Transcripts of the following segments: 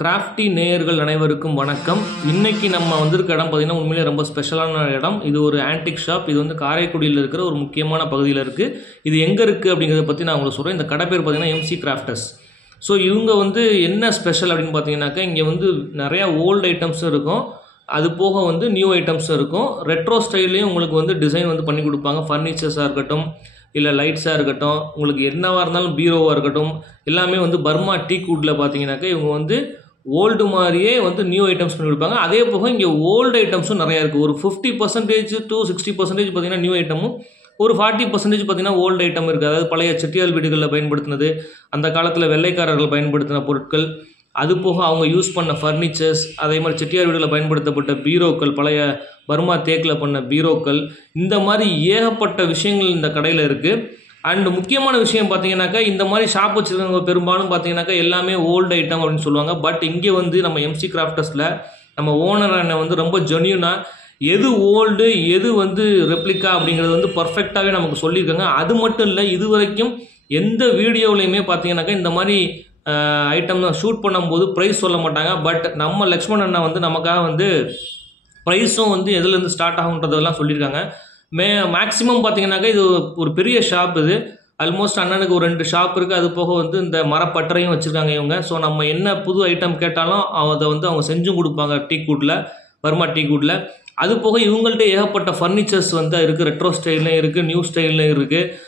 Crafty நேயர்கள் அனைவருக்கும் வணக்கம். இன்னைக்கு நம்ம வந்திருக்க இடம் பார்த்தீங்கன்னா உண்மையிலே ரொம்ப ஸ்பெஷலான இடம். இது ஒரு ஆன்டிக் ஷாப். இது வந்து காரைக்குடியில் இருக்கிற ஒரு முக்கியமான பகுதியில் இருக்குது. இது எங்கே இருக்குது அப்படிங்கிறத பற்றி நான் உங்களுக்கு சொல்கிறேன். இந்த கடை பேர் பார்த்தீங்கன்னா எம்சி கிராஃப்டர்ஸ். ஸோ இவங்க வந்து என்ன ஸ்பெஷல் அப்படின்னு பார்த்தீங்கன்னாக்கா, இங்கே வந்து நிறையா ஓல்டு ஐட்டம்ஸும் இருக்கும், அது போக வந்து நியூ ஐட்டம்ஸும் இருக்கும். ரெட்ரோ ஸ்டைல்லையும் உங்களுக்கு வந்து டிசைன் வந்து பண்ணி கொடுப்பாங்க. ஃபர்னிச்சர்ஸாக இருக்கட்டும், இல்லை லைட்ஸாக இருக்கட்டும், உங்களுக்கு என்னவாக இருந்தாலும் பீரோவாக இருக்கட்டும், எல்லாமே வந்து பர்மா டீக் வுட்டில் பார்த்தீங்கன்னாக்கா இவங்க வந்து ஓல்டு மாதிரியே வந்து நியூ ஐட்டம்ஸ் பண்ணி கொடுப்பாங்க. அதே போக இங்கே ஓல்டு ஐட்டம்ஸும் நிறையா இருக்குது. ஒரு 50% to 60% பார்த்தீங்கன்னா நியூ ஐட்டமும், ஒரு 40% பார்த்தீங்கன்னா ஓல்டு ஐட்டம் இருக்குது. அதாவது பழைய செட்டியார் வீடுகளில் பயன்படுத்தினது, அந்த காலத்தில் வெள்ளைக்காரர்கள் பயன்படுத்தின பொருட்கள், அது போக அவங்க யூஸ் பண்ண ஃபர்னிச்சர்ஸ், அதே மாதிரி செட்டியார் வீடுகளில் பயன்படுத்தப்பட்ட பீரோக்கள், பழைய பர்மா தேக்கில் பண்ண பீரோக்கள், இந்த மாதிரி ஏகப்பட்ட விஷயங்கள் இந்த கடையில் இருக்குது. அண்ட் முக்கியமான விஷயம் பார்த்தீங்கன்னாக்கா, இந்த மாதிரி ஷாப் வச்சுருக்கவங்க பெரும்பாலும் பார்த்தீங்கன்னாக்கா எல்லாமே ஓல்டு ஐட்டம் அப்படின்னு சொல்லுவாங்க. பட் இங்கே வந்து நம்ம எம்சி கிராஃப்டர்ஸில் நம்ம ஓனர் அண்ணன் வந்து ரொம்ப ஜென்யூனாக எது ஓல்டு எது வந்து ரெப்ளிகா அப்படிங்கிறது வந்து பர்ஃபெக்டாகவே நமக்கு சொல்லியிருக்காங்க. அது மட்டும் இல்லை, இது வரைக்கும் எந்த வீடியோவிலையுமே பார்த்தீங்கன்னாக்கா இந்த மாதிரி ஐட்டம் ஷூட் பண்ணும்போது ப்ரைஸ் சொல்ல மாட்டாங்க. பட் நம்ம லக்ஷ்மண் அண்ணா வந்து நமக்காக வந்து ப்ரைஸும் வந்து எதுலேருந்து ஸ்டார்ட் ஆகுன்றதெல்லாம் சொல்லியிருக்காங்க. மேக்ஸிமம் பார்த்தீங்கன்னாக்கா இது ஒரு பெரிய ஷாப். இது ஆல்மோஸ்ட் அண்ணனுக்கு ஒரு 2 ஷாப் இருக்குது. அது போக வந்து இந்த மரப்பட்டறையும் வச்சுருக்காங்க இவங்க. ஸோ நம்ம என்ன புது ஐட்டம் கேட்டாலும் அதை வந்து அவங்க செஞ்சும் கொடுப்பாங்க டீக் வுட்டில், பர்மா டீக் வுட்டில். அது போக இவங்கள்ட்ட ஏகப்பட்ட ஃபர்னிச்சர்ஸ் வந்து இருக்குது. ரெட்ரோ ஸ்டைல்லையும் இருக்குது, நியூ ஸ்டைல்லையும் இருக்குது.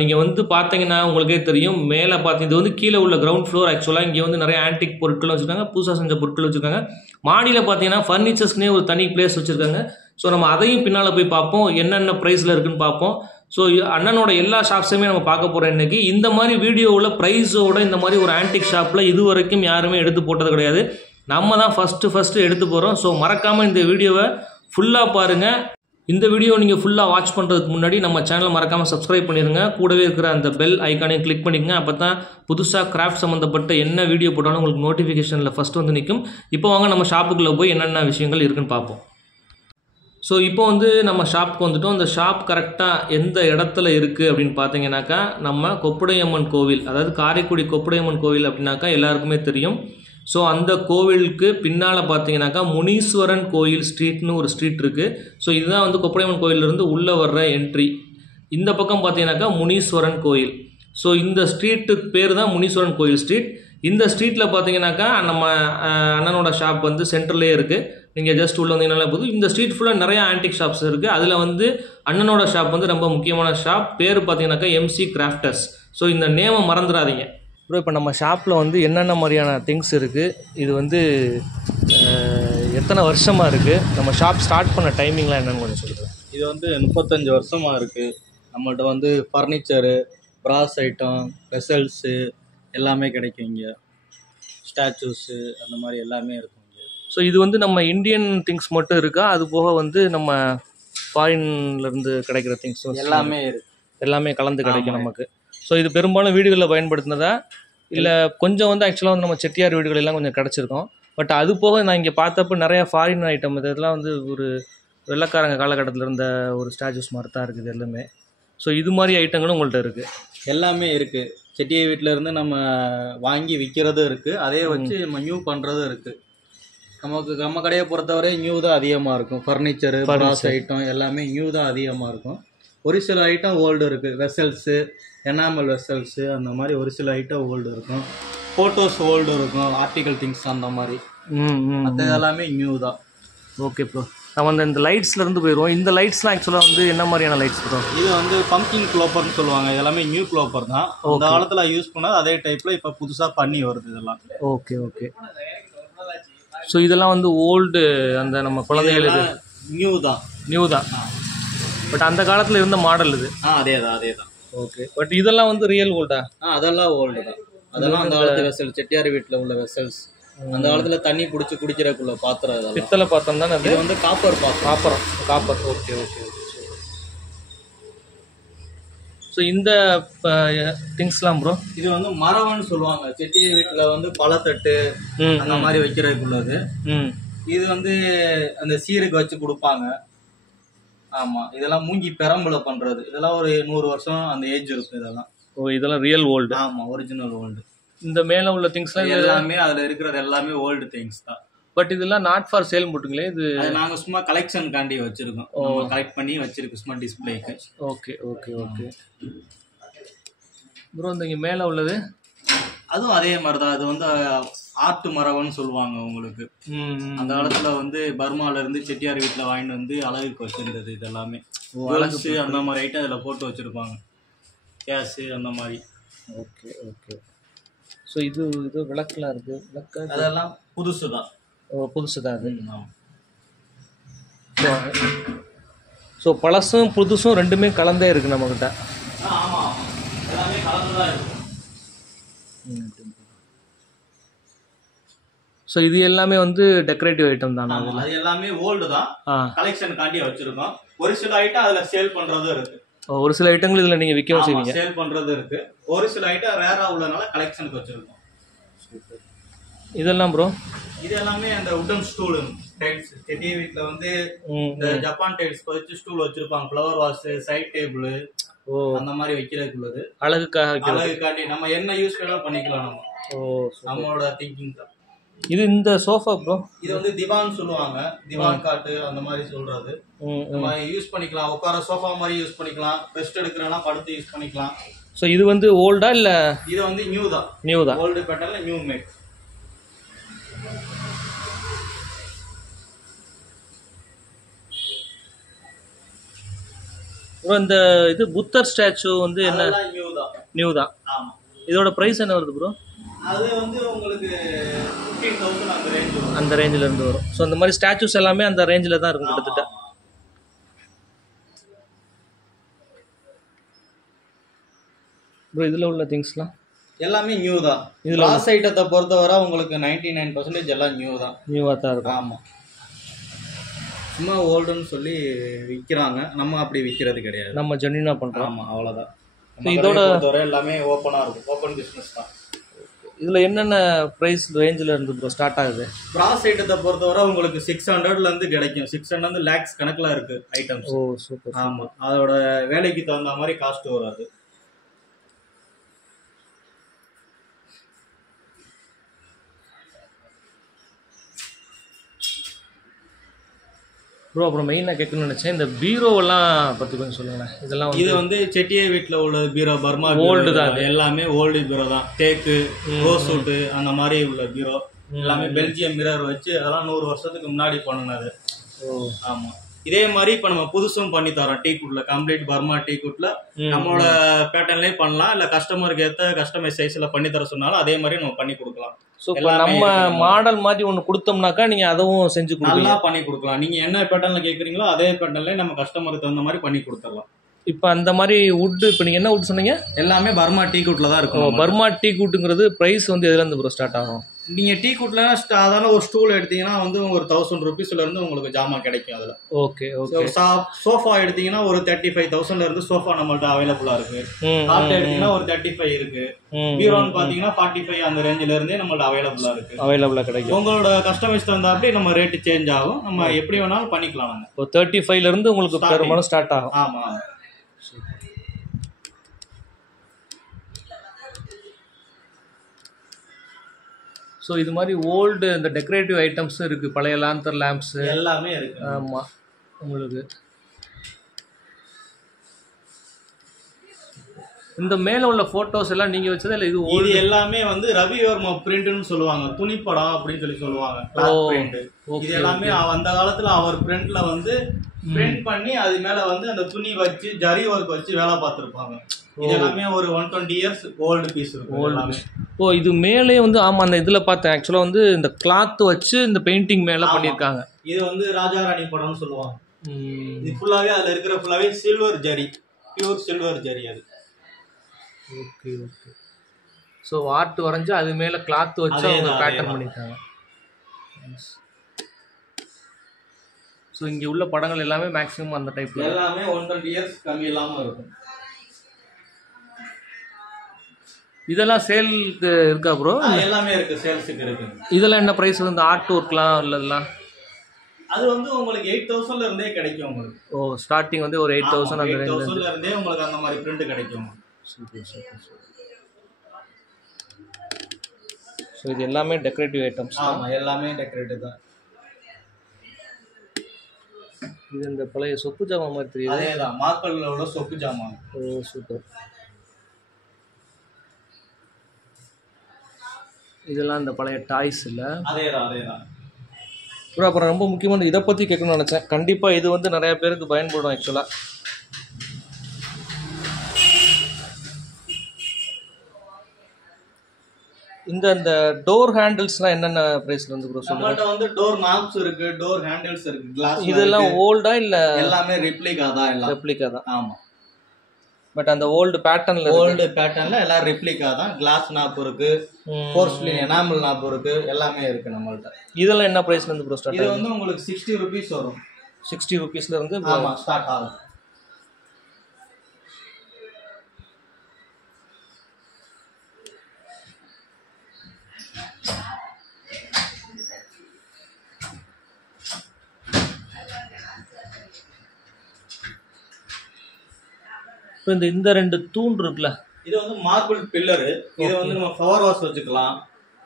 நீங்கள் வந்து பார்த்தீங்கன்னா உங்களுக்கே தெரியும். மேலே பார்த்தீங்க, இது வந்து கீழே உள்ள கிரவுண்ட் ஃப்ளோர். ஆக்சுவலாக இங்கே வந்து நிறைய ஆன்டிக் பொருட்கள் வச்சுருக்காங்க, புதுசாக செஞ்ச பொருட்கள் வச்சுருக்காங்க. மாடியில் பார்த்தீங்கன்னா ஃபர்னிச்சர்ஸ்னே ஒரு தனி பிளேஸ் வச்சுருக்காங்க. ஸோ நம்ம அதையும் பின்னால் போய் பார்ப்போம், என்னென்ன ப்ரைஸில் இருக்குதுன்னு பார்ப்போம். ஸோ அண்ணனோட எல்லா ஷாப்ஸையுமே நம்ம பார்க்க போகிறோம் இன்றைக்கி. இந்த மாதிரி வீடியோவில் ப்ரைஸோட இந்த மாதிரி ஒரு ஆன்டிக் ஷாப்பில் இது வரைக்கும் யாருமே எடுத்து போட்டது கிடையாது. நம்ம தான் ஃபஸ்ட்டு எடுத்து போகிறோம். ஸோ மறக்காமல் இந்த வீடியோவை ஃபுல்லாக பாருங்கள். இந்த வீடியோ நீங்கள் ஃபுல்லாக வாட்ச் பண்ணுறதுக்கு முன்னாடி நம்ம சேனலை மறக்காமல் சப்ஸ்கிரைப் பண்ணிடுங்க. கூடவே இருக்கிற அந்த பெல் ஐக்கானையும் கிளிக் பண்ணிக்கங்க. அப்போ தான் புதுசாக கிராஃப்ட் சம்மந்தப்பட்ட என்ன வீடியோ போட்டாலும் உங்களுக்கு நோட்டிஃபிகேஷனில் ஃபஸ்ட்டு வந்து நிற்கும். இப்போ வாங்க நம்ம ஷாப்புக்குள்ளே போய் என்னென்ன விஷயங்கள் இருக்குன்னு பார்ப்போம். ஸோ இப்போ வந்து நம்ம ஷாப்புக்கு வந்துட்டோம். இந்த ஷாப் கரெக்டாக எந்த இடத்துல இருக்குது அப்படின்னு பார்த்தீங்கன்னாக்கா, நம்ம கொப்புடையம்மன் கோவில், அதாவது காரைக்குடி கொப்புடையம்மன் கோவில் அப்படின்னாக்கா எல்லாருக்குமே தெரியும். ஸோ அந்த கோவிலுக்கு பின்னால் பார்த்தீங்கன்னாக்கா முனீஸ்வரன் கோயில் ஸ்ட்ரீட்னு ஒரு ஸ்ட்ரீட் இருக்குது. ஸோ இதுதான் வந்து கொப்புடையம்மன் கோயிலிருந்து உள்ளே வர்ற என்ட்ரி. இந்த பக்கம் பார்த்தீங்கன்னாக்கா முனீஸ்வரன் கோயில். ஸோ இந்த ஸ்ட்ரீட்டுக்கு பேர் தான் முனீஸ்வரன் கோயில் ஸ்ட்ரீட். இந்த ஸ்ட்ரீட்டில் பார்த்தீங்கன்னாக்கா நம்ம அண்ணனோட ஷாப் வந்து சென்டர்லேயே இருக்குது. நீங்கள் ஜஸ்ட் உள்ளே வந்தீங்கனாலே போதும். இந்த ஸ்ட்ரீட் ஃபுல்லாக நிறையா ஆன்டிக் ஷாப்ஸ் இருக்குது. அதில் வந்து அண்ணனோட ஷாப் வந்து ரொம்ப முக்கியமான ஷாப். பேர் பார்த்தீங்கன்னாக்கா எம்சி கிராஃப்டர்ஸ். ஸோ இந்த நேமை மறந்துடாதீங்க ப்ரோ. இப்போ நம்ம ஷாப்பில் வந்து என்னென்ன மாதிரியான திங்ஸ் இருக்குது, இது வந்து எத்தனை வருஷமாக இருக்குது, நம்ம ஷாப் ஸ்டார்ட் பண்ண டைமிங்லாம் என்னென்னு கொஞ்சம் சொல்லுங்கள். இது வந்து 35 வருஷமாக இருக்குது. நம்மள்ட்ட வந்து ஃபர்னிச்சரு, ப்ராஸ் ஐட்டம், வெசல்ஸு எல்லாமே கிடைக்கும் இங்கே. ஸ்டாச்சூஸு அந்த மாதிரி எல்லாமே இருக்கும் இங்கே. ஸோ இது வந்து நம்ம இந்தியன் திங்ஸ் மட்டும் இருக்கா, அது போக வந்து நம்ம ஃபாரின்லேருந்து கிடைக்கிற திங்ஸும் எல்லாமே இருக்குது, எல்லாமே கலந்து கிடைக்கும் நமக்கு. ஸோ இது பெரும்பாலும் வீடுகளில் பயன்படுத்தினதா, இல்லை கொஞ்சம் வந்து ஆக்சுவலாக வந்து நம்ம செட்டியார் வீடுகள் எல்லாம் கொஞ்சம் கிடச்சிருக்கோம். பட் அது போக நான் இங்கே பார்த்தப்போ நிறையா ஃபாரின் ஐட்டம், இதெல்லாம் வந்து ஒரு வெள்ளைக்காரங்க காலகட்டத்தில் இருந்த ஒரு ஸ்டாச்சூஸ் மாதிரி தான் இருக்குது எல்லாமே. ஸோ இது மாதிரி ஐட்டங்களும் உங்கள்கிட்ட இருக்குது? எல்லாமே இருக்குது. செட்டியார் வீட்டில் இருந்து நம்ம வாங்கி விற்கிறதும் இருக்குது, அதே வச்சு நம்ம நியூ பண்ணுறதும் இருக்குது. நம்ம கடையை பொறுத்தவரை நியூ தான் அதிகமாக இருக்கும். ஃபர்னிச்சரு, ப்ராஸ் ஐட்டம் எல்லாமே நியூ தான் அதிகமாக இருக்கும். ஒரு சில ஐட்டம் ஓல்டு இருக்குது. வெசல்ஸு, எனாமல் வெசல்ஸு, அந்த மாதிரி ஒரு சில ஐட்டம் ஓல்டு இருக்கும். ஃபோட்டோஸ் ஓல்டு இருக்கும், ஆர்டிக்கல் திங்ஸ் அந்த மாதிரி. மற்ற எல்லாமே நியூ தான். ஓகே ப்ரோ, நம்ம இந்த லைட்ஸ்லேருந்து போயிடுவோம். இந்த லைட்ஸ்லாம் ஆக்சுவலாக வந்து என்ன மாதிரியான லைட்ஸ் ப்ரோ? இது வந்து பம்ப்கின் க்ளோப்பர்னு சொல்லுவாங்க. எல்லாமே நியூ க்ளோப்பர் தான். அந்த காலத்தில் யூஸ் பண்ணால் அதே டைப்பில் இப்போ புதுசாக பண்ணி வருது இதெல்லாம். Okay okay. ஸோ இதெல்லாம் வந்து ஓல்டு, அந்த நம்ம குழந்தைகளுக்கு நியூ தான். பட் அந்த காலத்தில் இருந்த மாடல் இது. அதே தான். ஓகே. பட் இதெல்லாம் வந்து ரியல் ஓல்டா? அதெல்லாம் ஓல்டு தான். அதெல்லாம் அந்த காலத்து வெசல், செட்டியார் வீட்டில் உள்ள வெசல்ஸ். அந்த காலத்தில் தண்ணி பிடிச்சி குடிக்கிறதுக்குள்ள பாத்திரம். இதெல்லாம் பித்தளை பாத்திரம் தானே? இது வந்து காப்பர் பாத்திரம். காப்பர். ஓகே. ஸோ இந்த திங்ஸ்லாம் ப்ரோ, இது வந்து மரவன்னு சொல்லுவாங்க. செட்டியார் வீட்டில் வந்து பழத்தட்டு அந்த மாதிரி வைக்கிறதுக்குள்ளது. இது வந்து அந்த சீருக்கு வச்சு கொடுப்பாங்க. ஆமாம், இதெல்லாம் மூங்கி பெரம்புல பண்ணுறது. இதெல்லாம் ஒரு 100 வருஷம் அந்த ஏஜ் இருக்கும் இதெல்லாம். இதெல்லாம் ரியல் ஓல்டு? ஆமாம், ஒரிஜினல் ஓல்டு. இந்த மேலே உள்ள திங்ஸ்லாம் எல்லாமே அதில் இருக்கிறது எல்லாமே ஓல்டு திங்ஸ் தான். பட் இதெல்லாம் நாட் ஃபார் சேல் போட்டுங்களே, இது நாங்கள் சும்மா கலெக்ஷன் காண்டி வச்சிருக்கோம், கலெக்ட் பண்ணி வச்சிருக்கோம் சும்மா டிஸ்பிளேக்கு. Okay okay okay bro. இந்த இங்கே மேலே உள்ளது அதுவும் அதே மாதிரி தான். அது வந்து ஆட்டு மரவன்னு சொல்லுவாங்க உங்களுக்கு. அந்த காலத்துல வந்து பர்மால இருந்து செட்டியார் வீட்டில் வாங்கிட்டு வந்து அழகுக்கு வச்சிருந்தது. இது எல்லாமே அழகு அந்த மாதிரி ஐட்டம் அதில் போட்டு வச்சிருப்பாங்க, கேஸு அந்த மாதிரி. Okay okay. ஸோ இது விளக்கெலாம் இருக்குது, விளக்கு அதெல்லாம் புதுசு தான். புதுசு தான் அது. ஸோ பழசும் புதுசும் ரெண்டுமே கலந்தே இருக்குது நம்மக்கிட்ட. ஆமாம், எல்லாமே கலந்து தான் இருக்குது. ஸோ இது எல்லாமே வந்து டெக்கரேட்டிவ் ஐட்டம் தானே? அது எல்லாமே ஓல்டு தான், கலெக்ஷன் காண்டி வச்சிருக்கோம். ஒரு சில ஐட்டம் அதில் சேல் பண்ணுறதும் இருக்கு. ஒரு சில ஐட்டங்கள் இதில் நீங்கள் விற்கவும் செய்வீங்க, சேல் பண்ணுறது இருக்கு. ஒரு சில ஐட்டம் ரேராக உள்ளதுனால கலெக்ஷனுக்கு வச்சிருக்கோம். இதெல்லாம் ப்ரோ இது எல்லாமே அந்த உட்டன் ஸ்டூல் டைல்ஸ். செட்டிய வீட்டில் வந்து இந்த ஜப்பான் டைல்ஸ் வச்சு ஸ்டூல் வச்சிருப்பாங்க, ஃப்ளவர் வாஷ், சைட் டேபிள் அந்த மாதிரி வைக்கிறதுக்கு உள்ளது. அழகுக்காண்டி நம்ம என்ன யூஸ் பண்ணிக்கலாம் நம்ம. நம்மளோட திங்கிங் தான் இது. இந்த சோஃபா ப்ரோ இது வந்து திவான் சொல்லுவாங்க, திவான் காட்டு அந்த மாதிரி சொல்றது. நம்ம யூஸ் பண்ணிக்கலாம், உட்கார சோஃபா மாதிரி யூஸ் பண்ணிக்கலாம், ரெஸ்ட் எடுக்கிறனா படுத்து யூஸ் பண்ணிக்கலாம். ஸோ இது வந்து ஓல்டா இல்லை? இது வந்து நியூ தான். நியூ தான், ஓல்டு பேட்டர்ல நியூ மேக். இந்த இது புத்தர் ஸ்டாச்சு வந்து என்ன? நியூ தான். நியூ தான். ஆமா. இதோட பிரைஸ் என்ன வருது ப்ரோ? அது வந்து உங்களுக்கு 15,000 அந்த ரேஞ்ச் வரும். அந்த ரேஞ்சில இருந்து வரும். ஸோ இந்த மாதிரி ஸ்டாச்சுஸ் எல்லாமே அந்த ரேஞ்சில் தான் இருக்கும் கிட்டத்தட்ட. ப்ரோ இதில் உள்ள திங்ஸ்லாம் எல்லாமே நியூ தான். இதில் லாஸ் ஐட்டத்தை பொறுத்தவரை உங்களுக்கு 99% எல்லாம் நியூ தான். நியூவாக தான் இருக்கும். ஆமாம், சும்மா ஓல்டுன்னு சொல்லி விற்கிறாங்க, நம்ம அப்படி விற்கிறது கிடையாது, நம்ம ஜென்யூனாக பண்ணுறோம். ஆமாம், அவ்வளோதான். இதோட எல்லாமே ஓப்பனாக இருக்கும், ஓப்பன் பிஸ்னஸ் தான். இதில் என்னென்ன ப்ரைஸ் ரேஞ்சில் இருந்து ப்ரோ ஸ்டார்ட் ஆகுது? கிராஸ் ஐட்டத்தை பொறுத்தவரை உங்களுக்கு 600லேருந்து கிடைக்கும். 600 லேக்ஸ் கணக்கில் இருக்குது ஐட்டம்ஸ். ஓ சூப்பர். ஆமாம், அதோட வேலைக்கு தகுந்த மாதிரி காஸ்ட் வராது. ப்ரோ அப்புறம் மெயினாக கேட்கணும்னு நினச்சேன், இந்த பீரோவெல்லாம் பற்றி கொஞ்சம் சொல்லுங்களேன். இதெல்லாம் இது வந்து செட்டியே வீட்டில் உள்ள பீரோ, பர்மா ஓல்டு தான், எல்லாமே ஓல்டு பீரோ தான். தேக்கு, ரோசூட்டு அந்த மாதிரி உள்ள பீரோ எல்லாமே பெல்ஜியம் மிரர் வச்சு அதெல்லாம் 100 வருஷத்துக்கு முன்னாடி பண்ணினது. ஆமாம், இதே மாதிரி இப்போ நம்ம புதுசும் பண்ணி தரோம். டீக்குட்ல கம்ப்ளீட் பர்மா டீக்குட்ல நம்மளோட பேட்டர்ன்லேயே பண்ணலாம், இல்லை கஸ்டமருக்கு ஏற்ற கஸ்டமைஸ் சைஸில் பண்ணி தர சொன்னாலும் அதே மாதிரி நம்ம பண்ணி கொடுக்கலாம். ஸோ இப்போ நம்ம மாடல் மாதிரி ஒன்று கொடுத்தோம்னாக்கா நீங்கள் அதுவும் செஞ்சு நல்லா பண்ணி கொடுக்கலாம். நீங்கள் என்ன பேட்டர்னில் கேட்குறீங்களோ அதே பேட்டர்ன்லேயே நம்ம கஸ்டமருக்கு தகுந்த மாதிரி பண்ணி கொடுத்துடலாம். இப்போ அந்த மாதிரி வுட்டு, இப்போ நீங்கள் என்ன வுட் சொன்னீங்க? எல்லாமே பர்மா டீக்குட்ல தான் இருக்கும். பர்மா டீக்குட்டுங்கிறது ப்ரைஸ் வந்து எதுலேருந்து ப்ரோ ஸ்டார்ட் ஆகும்? நீங்கள் டீக்குட்ல சாதாரண ஒரு ஸ்டூல் எடுத்தீங்கன்னா வந்து ஒரு 1000 rupeesலேருந்து உங்களுக்கு ஜாமான் கிடைக்கும். அதில் ஓகே ஓகே. சோஃபா எடுத்தீங்கன்னா ஒரு 35,000லேருந்து சோஃபா நம்மள்ட்ட அவைலபிளாக இருக்கு. காட்டு எடுத்தீங்கன்னா ஒரு 35 இருக்கு. பீரோன்னு பார்த்தீங்கன்னா 45 அந்த ரேஞ்சில இருந்தே நம்மள்ட்ட அவைலபிளாக கிடைக்கும். உங்களோட கஸ்டமைஸ் தகுந்த அப்படி நம்ம ரேட்டு சேஞ்ச் ஆகும், நம்ம எப்படி வேணாலும் பண்ணிக்கலாம். நம்ம இப்போ 35லேருந்து உங்களுக்கு பெரும்பாலும் ஸ்டார்ட் ஆகும். ஆமாம். ஸோ இது மாதிரி ஓல்டு இந்த டெக்கரேட்டிவ் ஐட்டம்ஸும் இருக்குது, பழைய லாந்தர் லேம்ப்ஸு எல்லாமே இருக்குது. ஆமாம், உங்களுக்கு இந்த மேலே உள்ள ஃபோட்டோஸ் எல்லாம் நீங்கள் வச்சதா இல்லை? இது எல்லாமே வந்து ரவிவர்மா பிரிண்ட்னு சொல்லுவாங்க, துணிப்படம் அப்படின்னு சொல்லுவாங்க. இது எல்லாமே அந்த காலத்தில் அவர் பிரிண்ட்ல வந்து பிரிண்ட் பண்ணி அது மேலே வந்து அந்த துணி வச்சு ஜரி ஒர்க் வச்சு வேலை பார்த்துருப்பாங்க. இது எல்லாமே ஒரு 120 years ஓல்டு பீஸ் இருக்கு. ஓ இது மேலே வந்து ஆமாம், அந்த இதில் பார்த்தேன். ஆக்சுவலாக வந்து இந்த கிளாத் வச்சு இந்த பெயிண்டிங் மேலே பண்ணியிருக்காங்க. இது வந்து ராஜாராணி படம்னு சொல்லுவாங்க. இது ஃபுல்லாகவே அதில் இருக்கிற ஃபுல்லாகவே silver zari, pure silver zari அது. Okay okay. ஸோ ஆர்ட் வரைஞ்சி அது மேலே கிளாத் வச்சு அவங்க பேட்டர்ன் பண்ணியிருக்காங்க. ஸோ இங்கே உள்ள படங்கள் எல்லாமே மேக்ஸிமம் அந்த டைப் எல்லாமே 120 years கம்மி இல்லாமல் இருக்கும். இதெல்லாம் சேலுக்கு இருக்கா ப்ரோ? எல்லாமே இருக்கு, சேல்ஸுக்கு இருக்கு. இதெல்லாம் என்ன பிரைஸ் வந்து ஆர்ட் ஒர்க்லாம் இல்லதெல்லாம்? அது வந்து உங்களுக்கு 8,000ல இருந்தே கிடைக்கும் உங்களுக்கு. ஓ ஸ்டார்டிங் வந்து ஒரு 8,000 அந்த ரேஞ்சில 8,000ல இருந்தே உங்களுக்கு அந்த மாதிரி பிரிண்ட் கிடைக்கும். Super super super. ஸோ இது எல்லாமே டெக்கரேட்டிவ் ஐட்டம்ஸ். ஆமாம், எல்லாமே டெக்கரேட்டிவ் தான். இது இந்த பழைய சொப்பு ஜாமான் மாதிரி தெரியுது. அதே தான், மார்க்கல்ல உள்ள சொப்பு ஜாமான். ஓ சூப்பர். இதெல்லாம் இந்த பழைய டாய்ஸ் இல்லை? அதே தான், அதே தான். அப்புறம் ரொம்ப முக்கியமான இதை பற்றி கேட்கணும்னு நினச்சேன். கண்டிப்பாக இது வந்து நிறைய பேருக்கு பயன்படும் ஆக்சுவலாக. இந்த டோர் ஹேண்டில்ஸ்லாம் என்னென்ன பிரைஸ்ல இருந்து ப்ரோ சொல்லுங்க? நம்மள்ட்ட வந்து டோர் நாப்ஸ் இருக்கு, டோர் ஹேண்டில்ஸ் இருக்கு, கிளாஸ். இதெல்லாம் ஓல்டா இல்ல எல்லாமே ரெப்ளிகா தான்? எல்லாம் ரெப்ளிகா தான். ஆமா, பட் அந்த ஓல்டு பேட்டர்ன்ல எல்லாம் ரெப்ளிகா தான். கிளாஸ் நாப் இருக்கு, போர்ஸ்லின் எனாமல் நாப் இருக்கு, எல்லாமே இருக்கு நம்மள்ட்ட. இதெல்லாம் என்ன பிரைஸ்ல இருந்து ப்ரோ ஸ்டார்ட்? இது வந்து உங்களுக்கு 60 rupees வரும். 60 rupeesல இருந்து ஆமா ஸ்டார்ட் ஆகும். இந்த ரெண்டு தூண் இருக்குல்ல, இது வந்து மார்பிள் பில்லர். இது வந்து நம்ம ஃப்ளவர் வாஸ் வச்சுக்கலாம்.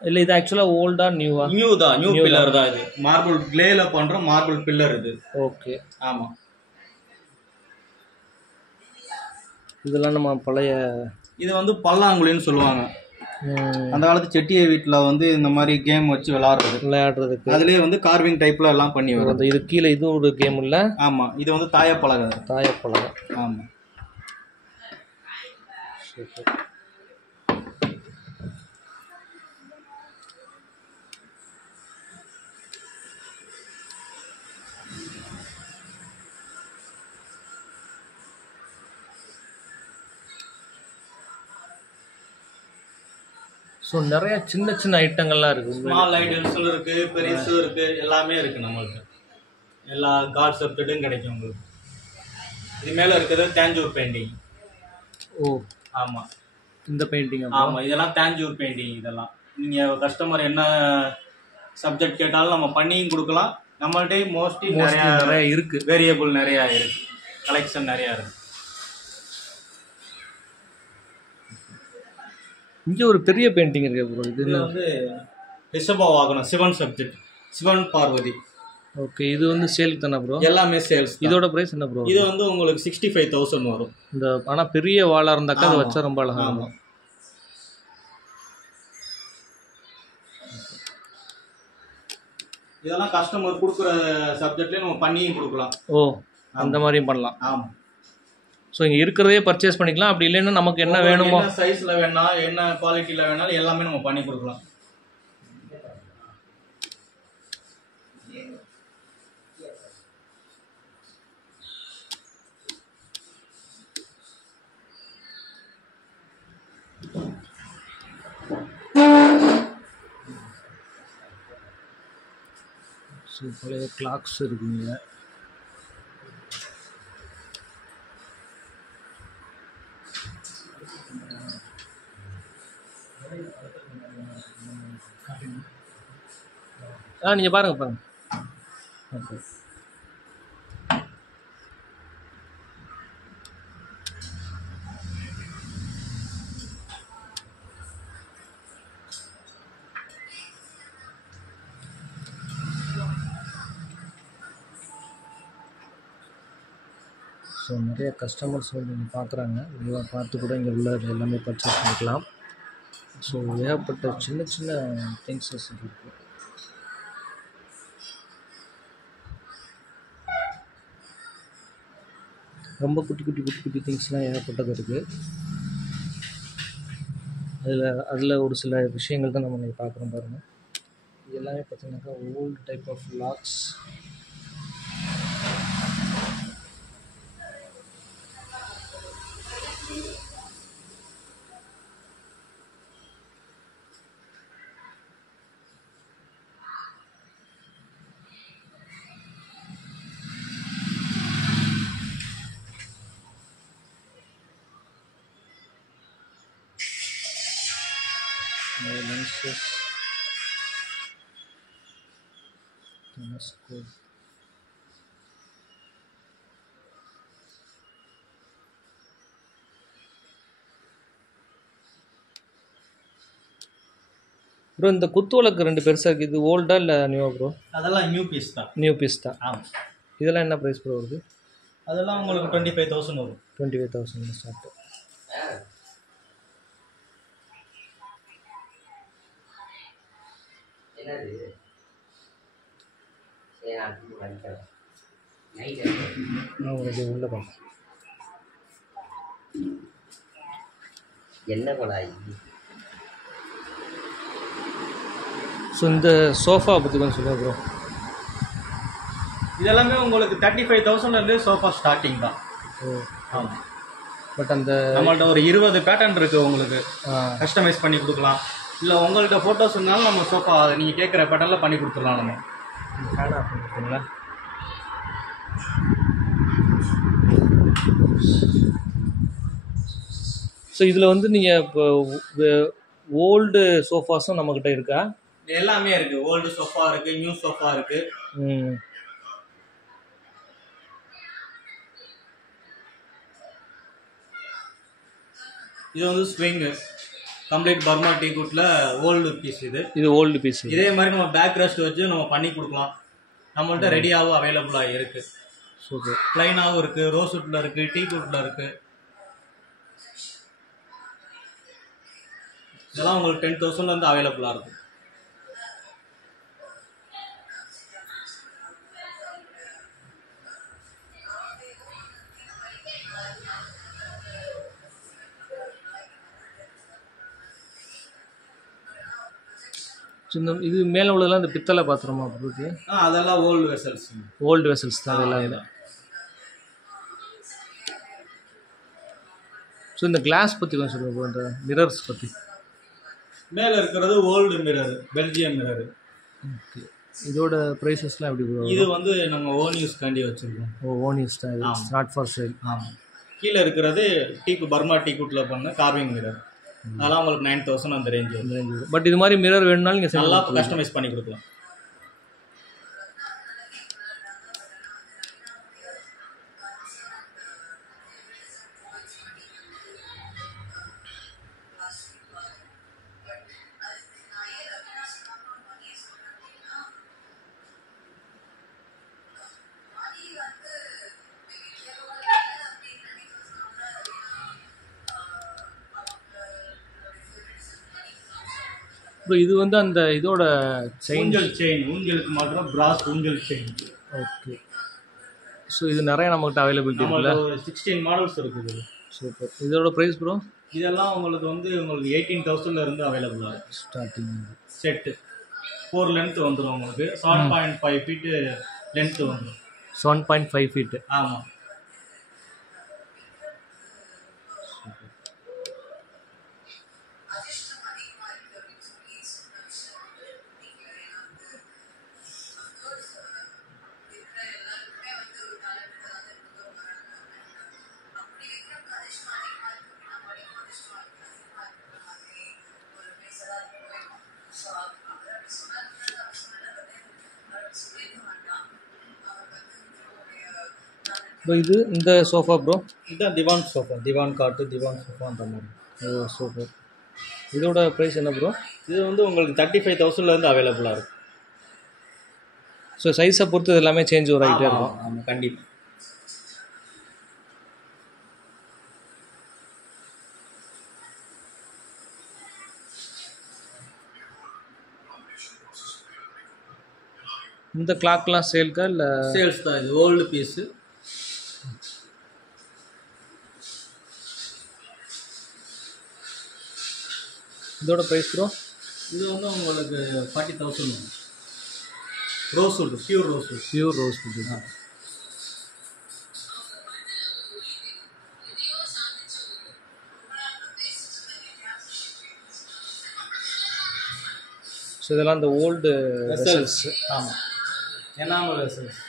இல்ல இது ஆக்சுவலா ஓல்டா நியூவா? நியூ தான், நியூ பில்லர் தான். இது மார்பிள் கிளேல பண்ற மார்பிள் பில்லர் இது. ஓகே, ஆமா. இதெல்லாம் நம்ம பழைய, இது வந்து பல்லாங்குழின்னு சொல்லுவாங்க. அந்த காலத்து செட்டிய வீட்டுல வந்து இந்த மாதிரி கேம் வச்சு விளையாடுறதுக்கு அதுலயே வந்து கார்விங் டைப்ல எல்லாம் பண்ணி வரும். இது கீழே இது ஒரு கேம் இல்ல? ஆமா, இது வந்து தாயப்பலகை. ஆமா. ஸோ நிறைய சின்ன சின்ன ஐட்டங்கள்லாம் இருக்கு. ஸ்மால் ஐட்டம்ஸும் இருக்கு, பெருசும் இருக்கு, எல்லாமே இருக்கு நம்மள்ட்ட. எல்லா காட் சப்ஜெக்டும் கிடைக்கும் உங்களுக்கு. இது மேல இருக்கிறது தேஞ்சூர் பெயிண்டிங். ஓ ஆமா, இந்த பெயிண்டிங். ஆமா, இதெல்லாம் தேஞ்சூர் பெயிண்டிங். இதெல்லாம் நீங்க கஸ்டமர் என்ன சப்ஜெக்ட் கேட்டாலும் நம்ம பண்ணியும் கொடுக்கலாம். நம்மள்ட்ட மோஸ்ட்லி நிறைய இருக்கு, வேரியபிள் நிறைய இருக்கு, கலெக்ஷன் நிறைய இருக்கு. இங்க ஒரு பெரிய பெயிண்டிங் இருக்கு ப்ரோ. இது வந்து ரிஷப வாகனம், சிவன் சப்ஜெக்ட், சிவன் பார்வதி. ஓகே, இது வந்து சேலுக்கு தானே ப்ரோ? எல்லாமே சேல்ஸ். இதோட பிரைஸ் என்ன ப்ரோ? இது வந்து உங்களுக்கு 65,000 வரும். இந்த ஆனா பெரிய வாளா இருந்தாக்கா அதை வச்சா ரொம்ப அழகா இருக்கும். இதெல்லாம் கஸ்டமர் கொடுக்குற சப்ஜெக்ட்லயே நம்ம பண்ணியும் கொடுக்கலாம். ஓ, அந்த மாதிரியும் பண்ணலாம். ஆமா. ஸோ இங்கே இருக்கிறதே பர்ச்சேஸ் பண்ணிக்கலாம். அப்படி இல்லைன்னா நமக்கு என்ன வேணுமோ, என்ன சைஸில் வேணா, என்ன குவாலிட்டியில் வேணாலும் எல்லாமே நம்ம பண்ணி கொடுக்கலாம். ஸோ பழைய கிளாக்ஸ் இருக்குங்க. நீங்கள் பாருங்க. ஓகே, ஸோ நிறைய கஸ்டமர்ஸ் வந்து இங்கே பார்க்குறாங்க. இதெல்லாம் பார்த்து கூட இங்கே உள்ள எல்லாமே பர்ச்சேஸ் பண்ணிக்கலாம். ஸோ ஏகப்பட்ட சின்ன சின்ன திங்ஸஸ் இருக்குது. ரொம்ப குட்டி குட்டி குட்டி குட்டி திங்ஸ்லாம் ஏகப்பட்டது இருக்குது. அதில் ஒரு சில விஷயங்கள் தான் நம்ம இன்றைக்கி பார்க்குறோம் பாருங்கள். இது எல்லாமே பார்த்தீங்கன்னாக்கா old type of locks. lenses, telescope. Bro இந்த குத்து விளக்கு 2 பெருசாக இருக்குது, இது ஓல்டா இல்லை நியூவா ப்ரோ? அதெல்லாம் நியூ பீஸ் தான். நியூ பீஸ் தான். ஆமாம். இதெல்லாம் என்ன ப்ரைஸ் ப்ரோ வருது? அதெல்லாம் உங்களுக்கு 25,000 வரும். 25,000 ஸ்டார்ட். உள்ள பார்ப்போம். என்ன படாய். ஸோ இந்த சோஃபா பற்றி கொஞ்சம் சொல்லுங்கள் ப்ரோ. இதெல்லாமே உங்களுக்கு 35,000லேருந்து சோஃபா ஸ்டார்டிங் தான். ஓ ஆமாம். பட் அந்த நம்மள்ட்ட ஒரு 20 பேட்டர்ன் இருக்குது, உங்களுக்கு கஸ்டமைஸ் பண்ணி கொடுக்கலாம். இல்லை உங்கள்கிட்ட ஃபோட்டோஸ் இருந்தாலும் நம்ம சோஃபா நீங்கள் கேட்குற பேட்டர்னில் பண்ணி கொடுத்துடலாம். நம்ம ஃபேன் ஆஃப் பண்ணிட்டீங்களா? ஸோ இதில் வந்து நீங்கள் இப்போ ஓல்டு சோஃபாஸும் நம்மக்கிட்ட இருக்கா? எல்லாமே இருக்குது. ஓல்டு சோஃபா இருக்குது, நியூ சோஃபா இருக்குது. இது வந்து ஸ்விங்கு கம்ப்ளீட் பர்மா டீ குட்டில் ஓல்டு பீஸ். இது ஓல்டு பீஸ். இதே மாதிரி நம்ம பேக் ரெஸ்ட் வச்சு நம்ம பண்ணி கொடுக்கலாம். நம்மள்ட்ட ரெடியாகவும் அவைலபிளாக இருக்குது. சூப்பர். ப்ளைனாகவும் இருக்குது, ரோஸ் வுட்டில் இருக்குது, டீ குட்டில் இருக்குது. இதெல்லாம் உங்களுக்கு 10,000லேருந்து அவைலபிளாக இருக்கும். இந்த இது மேலே உள்ளதெல்லாம் இந்த பித்தளை பாத்திரமா ப்ரூக்கு? அதெல்லாம் ஓல்டு வெசல்ஸ். ஓல்டு வெசல்ஸ் தான் அதெல்லாம் இல்லை. ஸோ இந்த கிளாஸ் பற்றி கொஞ்சம் சொல்லுங்கள் ப்ரோ, இந்த மிரர்ஸ் பற்றி. மேலே இருக்கிறது old mirror, Belgium mirror. Okay. இதோட ப்ரைஸஸ்லாம் எப்படி ப்ரோ? இது வந்து நம்ம ஓன் யூஸ்க்காண்டி வச்சுருக்கோம். ஓன் யூஸ் தான், இது நாட் ஃபார் சேல். ஆமாம். கீழே இருக்கிறது பர்மா டீ குட்டில் பண்ண கார்விங் மிரர். அதெல்லாம் உங்களுக்கு 9,000 அந்த ரேஞ்சு. பட் இது மாதிரி மிரர் வேணும்னாலும் நீங்கள் நல்லா கஸ்டமைஸ் பண்ணி கொடுக்கலாம். ப்ரோ இது வந்து அந்த இதோட ஊஞ்சல் செயின், ஊஞ்சலுக்கு மாத்திரம் பிராஸ் ஊஞ்சல் செயின். ஓகே. ஸோ இது நிறைய நம்மகிட்ட அவைலபிலிட்டி இருக்குல்ல? 16 மாடல்ஸ் இருக்குது. சூப்பர். இதோட ப்ரைஸ் ப்ரோ? இதெல்லாம் உங்களுக்கு வந்து உங்களுக்கு 18,000லேருந்து அவைலபிளாக இருக்குது. ஸ்டார்டிங் செட்டு 4 லென்த் வந்துடும். உங்களுக்கு 7.5 ஃபீட்டு லென்த்து வந்துடும். 7.5 ஃபீட்டு. ஆமாம். ப்ரோ இது இந்த சோஃபா ப்ரோ? இதுதான் திவான் சோஃபா, திவான் காட்டு, திவான் சோஃபா அந்த மாதிரி. ஓ சூப்பர். இதோட ப்ரைஸ் என்ன ப்ரோ? இது வந்து உங்களுக்கு 35,000லேருந்து அவைலபிளாக இருக்கும். ஸோ சைஸை பொறுத்து எல்லாமே சேஞ்ச் ஒரு ஆகிட்டே இருக்கும். ஆமாம், கண்டிப்பாக. இந்த கிளாக்லாம் சேல்க்கா இல்லை? சேல்ஸ் தான். இது ஓல்டு பீஸு. இதோட ப்ரைஸ் ப்ரோ? இது வந்து உங்களுக்கு 40,000. Rose would, pure rose would. Pure rose would. So இதெல்லாம் இந்த ஓல்டு வெசல்ஸ். ஆமாம், எனாமல் வெசல்ஸ்.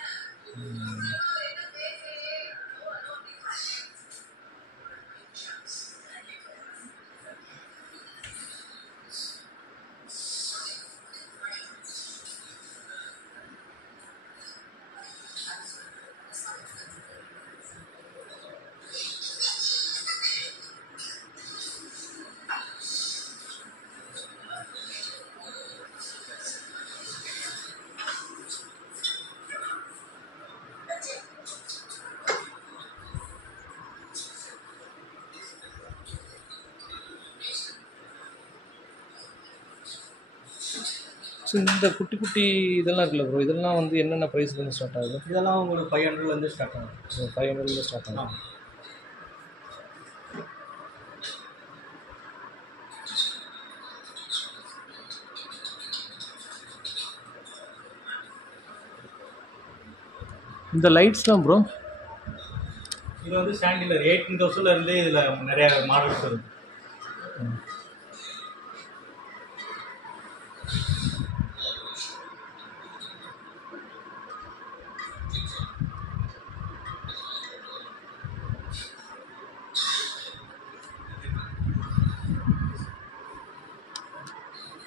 ஸோ இந்த குட்டி குட்டி இதெல்லாம் இருக்குல்ல ப்ரோ, இதெல்லாம் வந்து என்னென்ன ப்ரைஸ்லேருந்து ஸ்டார்ட் ஆகுது? இதெல்லாம் உங்களுக்கு 500லேருந்து ஸ்டார்ட் ஆகும். ஸோ 500லேருந்து ஸ்டார்ட் ஆகும். இந்த லைட்ஸ்லாம் ப்ரோ, இது வந்து சாண்டிலர் 18,000லேருந்து இதில் நிறைய மாடல்ஸ் இருக்குது.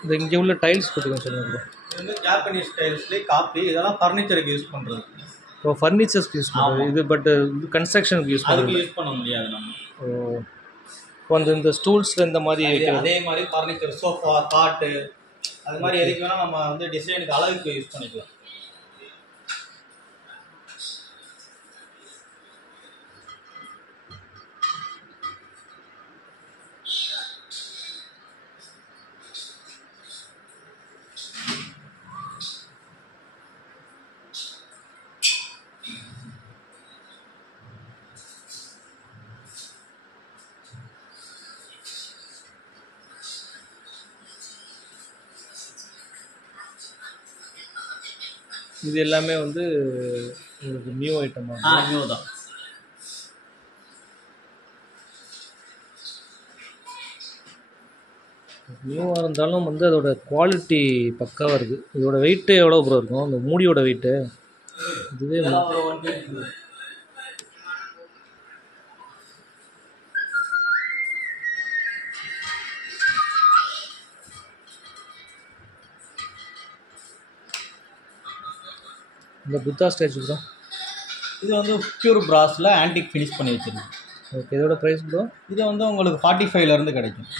இந்த இங்கே உள்ள டைல்ஸ் பற்றி கொஞ்சம் சொல்லுங்கள் ப்ரோ. இது வந்து ஜாப்பனீஸ் டைல்ஸ்லேயே காப்பி, இதெல்லாம் ஃபர்னிச்சருக்கு யூஸ் பண்ணுறது. ஸோ ஃபர்னிச்சர்ஸ்க்கு யூஸ் பண்ணுறது இது, பட் இது கன்ஸ்ட்ரக்ஷனுக்கு யூஸ் அதுக்கு பண்ணுறது. யூஸ் பண்ண முடியாது நம்ம. ஓ, இப்போ இந்த ஸ்டூல்ஸில் இந்த மாதிரி அதே மாதிரி ஃபர்னிச்சர், சோஃபா, காட்டு, அது மாதிரி எதுக்கு வேணால் நம்ம வந்து டிசைனுக்கு அழகுக்கு யூஸ் பண்ணிக்கலாம். இது எல்லாமே வந்து உங்களுக்கு நியூ ஐட்டம் தான். நியூ தான். நியூவாக இருந்தாலும் வந்து அதோட குவாலிட்டி பக்காவாக இருக்குது. இதோட வெயிட்டு எவ்வளோ ப்ரோ இருக்கும், அந்த மூடியோட வெயிட்டு? இதுவே இதெல்லாம் ஒரு 1 kg. இந்த புத்தா ஸ்டாச்சு ப்ரோ, இது வந்து பியூர் பிராஸில் ஆன்டிக் ஃபினிஷ் பண்ணி வச்சுருக்கோம். ஓகே. இதோட ப்ரைஸ் ப்ரோ? இது வந்து உங்களுக்கு 45லேருந்து கிடைக்கும்.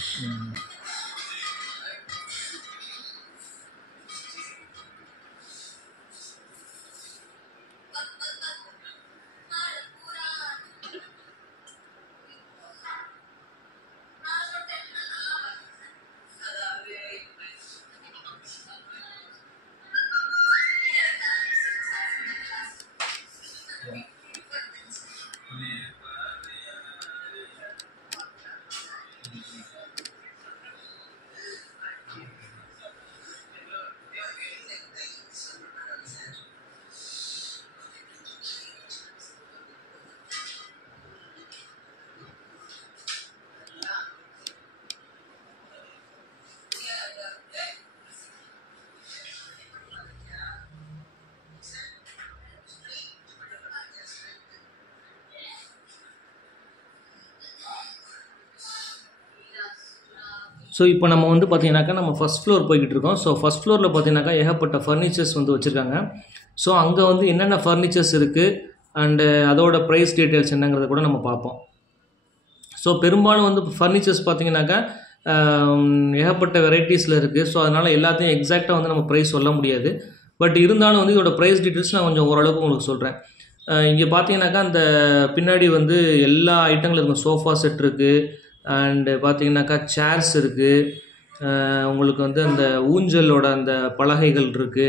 ஸோ இப்போ நம்ம வந்து பார்த்தீங்கன்னாக்கா நம்ம ஃபஸ்ட் ஃப்ளோர் போய்கிட்டு இருக்கோம். ஸோ ஃபஸ்ட் ஃப்ளோரில் பார்த்தீங்கன்னாக்கா ஏகப்பட்ட ஃபர்னிச்சர்ஸ் வந்து வச்சுருக்காங்க. ஸோ அங்கே வந்து என்னென்ன ஃபர்னிச்சர்ஸ் இருக்குது அண்டு அதோட ப்ரைஸ் டீட்டெயில்ஸ் என்னங்கிறத கூட நம்ம பார்ப்போம். ஸோ பெரும்பாலும் வந்து ஃபர்னிச்சர்ஸ் பார்த்தீங்கன்னாக்கா ஏகப்பட்ட வெரைட்டிஸில் இருக்குது. ஸோ அதனால் எல்லாத்தையும் எக்ஸாக்டாக வந்து நம்ம ப்ரைஸ் சொல்ல முடியாது. பட் இருந்தாலும் வந்து இதோட ப்ரைஸ் டீட்டெயில்ஸ் நான் கொஞ்சம் ஓரளவுக்கு உங்களுக்கு சொல்கிறேன். இங்கே பார்த்தீங்கன்னாக்கா அந்த பின்னாடி வந்து எல்லா ஐட்டங்களும் இருக்கும். சோஃபா செட் இருக்குது, அண்டு பார்த்தீங்கன்னாக்கா சேர்ஸ் இருக்குது, உங்களுக்கு வந்து அந்த ஊஞ்சலோட அந்த பலகைகள் இருக்குது.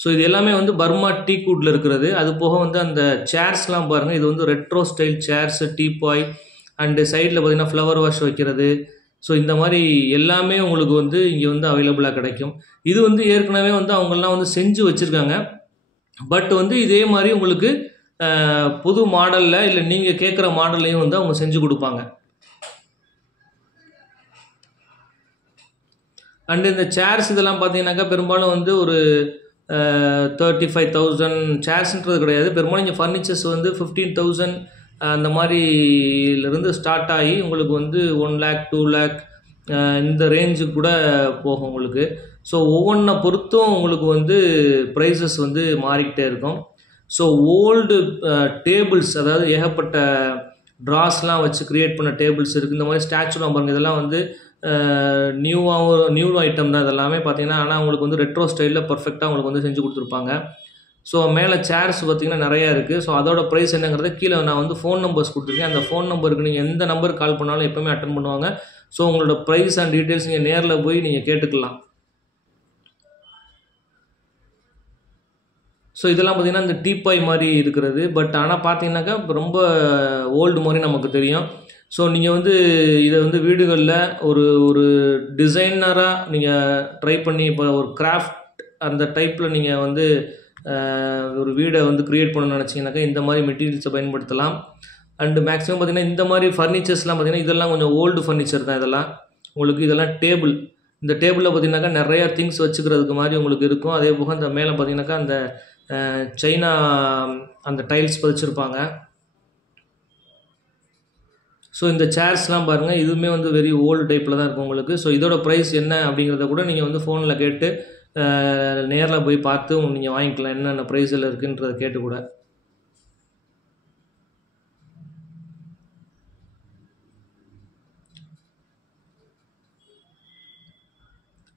ஸோ இது எல்லாமே வந்து பர்மா டீக்வுட்டில் இருக்கிறது. அது போக வந்து அந்த சேர்ஸ்லாம் பாருங்கள், இது வந்து retro style chairs, teapoy and சைடில் பார்த்தீங்கன்னா ஃப்ளவர் வாஷ் வைக்கிறது. ஸோ இந்த மாதிரி எல்லாமே உங்களுக்கு வந்து இங்கே வந்து அவைலபிளாக கிடைக்கும். இது வந்து ஏற்கனவே வந்து அவங்கெல்லாம் வந்து செஞ்சு வச்சுருக்காங்க. பட் வந்து இதே மாதிரி உங்களுக்கு புது மாடலில் இல்லை நீங்கள் கேட்குற மாடல்லையும் வந்து அவங்க செஞ்சு கொடுப்பாங்க. அண்டு இந்த சேர்ஸ் இதெல்லாம் பார்த்தீங்கன்னாக்கா பெரும்பாலும் வந்து ஒரு 35,000 சேர்ஸ்ன்றது கிடையாது. பெரும்பாலும் இங்கே ஃபர்னிச்சர்ஸ் வந்து 15,000 அந்த மாதிரிலேருந்து ஸ்டார்ட் ஆகி உங்களுக்கு வந்து 1 lakh 2 lakh இந்த ரேஞ்சுக்கு கூட போகும் உங்களுக்கு. ஸோ ஒவ்வொன்றை பொறுத்தும் உங்களுக்கு வந்து ப்ரைஸஸ் வந்து மாறிக்கிட்டே இருக்கும். ஸோ ஓல்டு டேபிள்ஸ், அதாவது ஏகப்பட்ட ட்ராஸ்லாம் வச்சு க்ரியேட் பண்ண டேபிள்ஸ் இருக்குது. இந்த மாதிரி ஸ்டாச்சுலாம் பாருங்கள், இதெல்லாம் வந்து நியூ ஐட்டம் தான் இதெல்லாமே பார்த்தீங்கன்னா. ஆனால் உங்களுக்கு வந்து ரெட்ரோ ஸ்டைலில் பர்ஃபெக்டாக உங்களுக்கு வந்து செஞ்சு கொடுத்துருப்பாங்க. ஸோ மேலே சேர்ஸ் பார்த்திங்கன்னா நிறையா இருக்குது. ஸோ அதோட ப்ரைஸ் என்னங்கிறத கீழே நான் வந்து ஃபோன் நம்பர்ஸ் கொடுத்துருக்கேன். அந்த ஃபோன் நம்பருக்கு நீங்கள் எந்த நம்பருக்கு கால் பண்ணாலும் எப்போவுமே அட்டன் பண்ணுவாங்க. ஸோ உங்களோட ப்ரைஸ் அண்ட் டீட்டெயில்ஸ் நீங்கள் நேரில் போய் நீங்கள் கேட்டுக்கலாம். ஸோ இதெல்லாம் பார்த்தீங்கன்னா இந்த டீப்பாய் மாதிரி இருக்கிறது. பட் ஆனால் பார்த்தீங்கன்னாக்கா ரொம்ப ஓல்டு மாதிரி நமக்கு தெரியும். ஸோ நீங்கள் வந்து இதை வந்து வீடுகளில் ஒரு ஒரு டிசைனராக நீங்கள் ட்ரை பண்ணி இப்போ ஒரு கிராஃப்ட் அந்த டைப்பில் நீங்கள் வந்து ஒரு வீடை வந்து க்ரியேட் பண்ணணும்னு நினச்சிங்கனாக்கா இந்த மாதிரி மெட்டீரியல்ஸை பயன்படுத்தலாம். அண்டு மேக்ஸிமம் பார்த்தீங்கன்னா இந்த மாதிரி ஃபர்னிச்சர்ஸ்லாம் பார்த்தீங்கன்னா இதெல்லாம் கொஞ்சம் ஓல்டு ஃபர்னிச்சர் தான். இதெல்லாம் உங்களுக்கு இதெல்லாம் டேபிள், இந்த டேபிளில் பார்த்தீங்கன்னாக்கா நிறையா திங்ஸ் வச்சுக்கிறதுக்கு மாதிரி உங்களுக்கு இருக்கும். அதே போக இந்த மேலே பார்த்தீங்கன்னாக்கா அந்த சைனா அந்த டைல்ஸ் பதிச்சிருப்பாங்க. ஸோ இந்த சேர்ஸ்லாம் பாருங்கள், இதுவுமே வந்து வெரி ஓல்டு டைப்பில் தான் இருக்கும் உங்களுக்கு. ஸோ இதோட ப்ரைஸ் என்ன அப்படிங்கிறத கூட நீங்கள் வந்து ஃபோனில் கேட்டு நேரில் போய் பார்த்து நீங்கள் வாங்கிக்கலாம், என்னென்ன ப்ரைஸில் இருக்குன்றதை கேட்டு கூட.